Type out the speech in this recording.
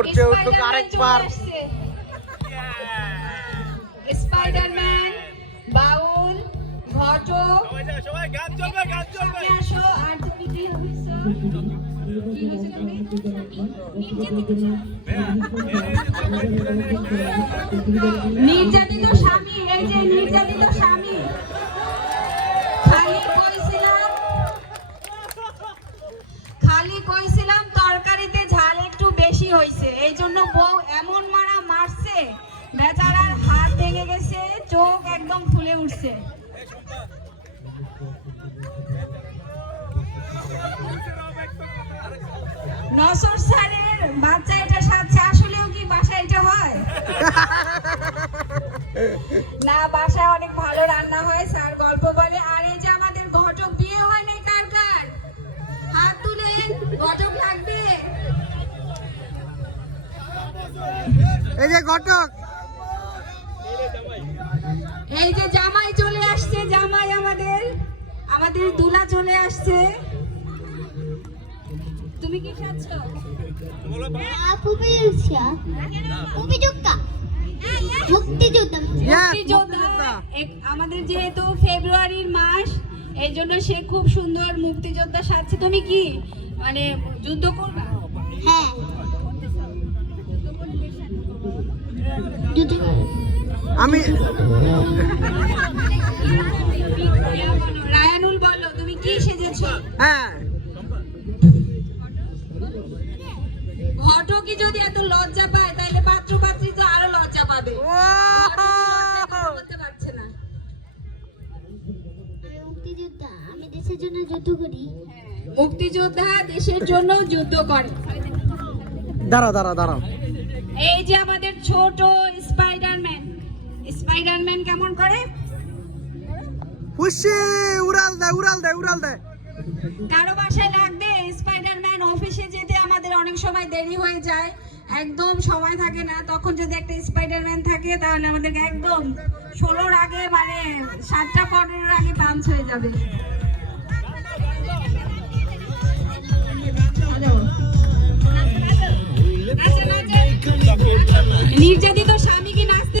আরেকবার স্পাইডারম্যান, বাউল, ঘটক, সবাই গান চলবে আসো। আর তুমি কি হইছো? কি হইছো তুমি? নির্যাতিত স্বামী। এই যে নির্যাতিত স্বামী। খালি কইছিলাম তরকারিতে ঝাল একটু বেশি হয়েছে, এই জন্য বউ এমন মারা মারছে, বেচারার হাত ভেঙে গেছে, চোখ একদম ফুলে উঠছে। নসর স্যারের বাচ্চা এটা সাথে আসলেও কি বাসায় এটা হয়? না, বাসায় অনেক ভালো রান্না হয়, স্যার গল্প বলে। আর এই যে আমাদের ঘটক, বিয়ে হয় নাই কার কার? হাত তুলেন, ঘটক লাগবে। এই যে ঘটক, এই যে জামাই চলে আসছে, জামাই আমাদের দুলা চলে আসছে। তুমি কি খাচ্ছ? আমাদের যেহেতু ফেব্রুয়ারির মাস, এই জন্য সে খুব সুন্দর মুক্তিযোদ্ধা সাজছে। তুমি কি মানে যুদ্ধ করবা? হ্যাঁ, আমি রায়ানুল বলো, তুমি কি সেজেছো? হ্যাঁ, ঘটকই যদি এত লজ্জা পায়, তাহলে পাত্র পাত্রী তো আরো লজ্জা পাবে। বলতে পারছে না। মুক্তিযোদ্ধা, আমি দেশের জন্য যুদ্ধ করি। মুক্তিযোদ্ধা দেশের জন্য যুদ্ধ করে। দাঁড়াও। এই যে আমাদের ছোট স্পাইডারম্যান কেমন করে? খুশি উড়াল দে। কারো বাসায় লাগবে স্পাইডারম্যান? অফিসে যেতে আমাদের অনেক সময় দেরি হয়ে যায়, একদম সময় থাকে না, তখন যদি একটা স্পাইডারম্যান থাকে তাহলে আমাদের একদম 16-র আগে, মানে 7টা-15-র আগে পাঞ্চ হয়ে যাবে। নির্যাতিত